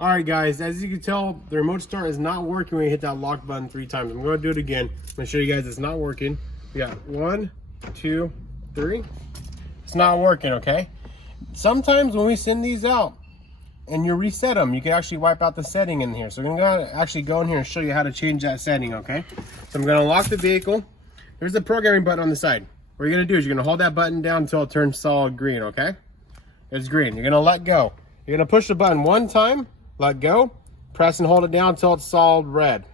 All right, guys, as you can tell, the remote start is not working when you hit that lock button 3 times. I'm going to do it again. I'm going to show you guys it's not working. We got 1, 2, 3. It's not working, okay? Sometimes when we send these out and you reset them, you can actually wipe out the setting in here. So we're going to actually go in here and show you how to change that setting, okay? So I'm going to lock the vehicle. There's the programming button on the side. What you're going to do is you're going to hold that button down until it turns solid green, okay? It's green. You're going to let go. You're going to push the button 1 time. Let go, press and hold it down until it's solid red.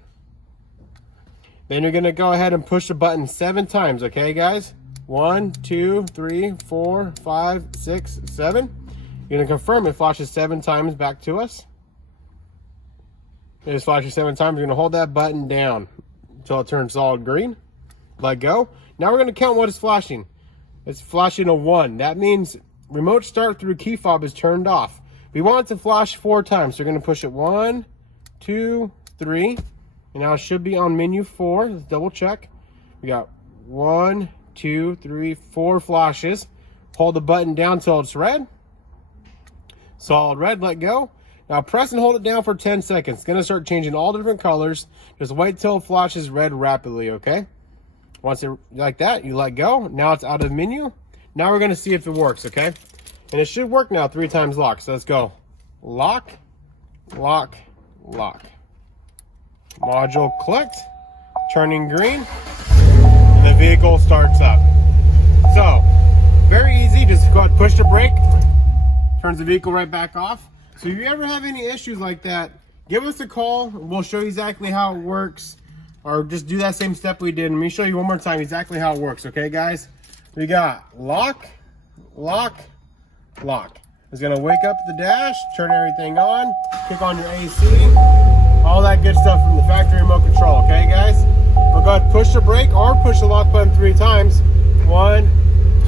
Then you're gonna go ahead and push the button 7 times, okay guys? 1, 2, 3, 4, 5, 6, 7. You're gonna confirm it flashes 7 times back to us. It just flashes 7 times. You're gonna hold that button down until it turns solid green. Let go. Now we're gonna count what it's flashing. It's flashing a 1. That means remote start through key fob is turned off. We want it to flash 4 times, so we're going to push it 1, 2, 3, and now it should be on menu 4. Let's double check. We got 1, 2, 3, 4 flashes. Hold the button down until it's red. Solid red, let go. Now press and hold it down for 10 seconds. It's going to start changing all different colors. Just wait till it flashes red rapidly, okay? Once it like that, you let go. Now it's out of menu. Now we're going to see if it works, okay? And it should work now 3 times lock. So let's go. Lock, lock, lock. Module clicked, turning green, and the vehicle starts up. So, very easy. Just go ahead and push the brake, turns the vehicle right back off. So if you ever have any issues like that, give us a call. We'll show you exactly how it works. Or just do that same step we did. And let me show you one more time exactly how it works. Okay, guys? We got lock, lock, lock. It's gonna wake up the dash, turn everything on, kick on your AC, all that good stuff from the factory remote control, okay guys? We'll go ahead and push the brake or push the lock button 3 times. 1,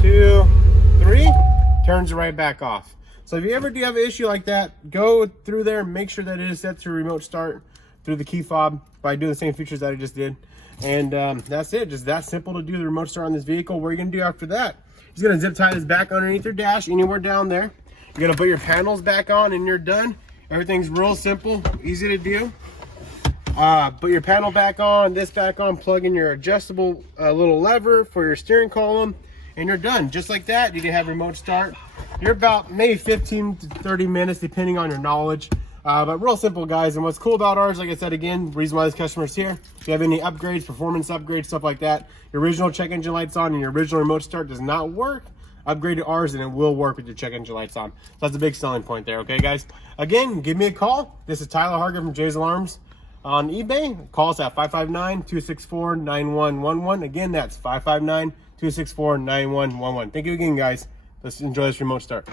2, 3, turns it right back off. So if you ever do have an issue like that, go through there and make sure that it is set to remote start through the key fob by doing the same features that I just did. And that's it, just that simple to do the remote start on this vehicle. What are you gonna do after that? You're gonna zip tie this back underneath your dash, anywhere down there. You're gonna put your panels back on and you're done. Everything's real simple, easy to do. Put your panel back on, this back on, plug in your adjustable little lever for your steering column, and you're done. Just like that, you can have remote start. You're about maybe 15 to 30 minutes, depending on your knowledge. But real simple, guys. And what's cool about ours, like I said again, reason why this customer's here, if you have any upgrades, performance upgrades, stuff like that, your original check engine lights on and your original remote start does not work, upgrade to ours and it will work with your check engine lights on. So that's a big selling point there, okay guys? Again, give me a call. This is Tyler Harger from Jay's Alarms on eBay. Call us at 559-264-9111. Again, that's 559-264-9111. Thank you again, guys. Let's enjoy this remote start.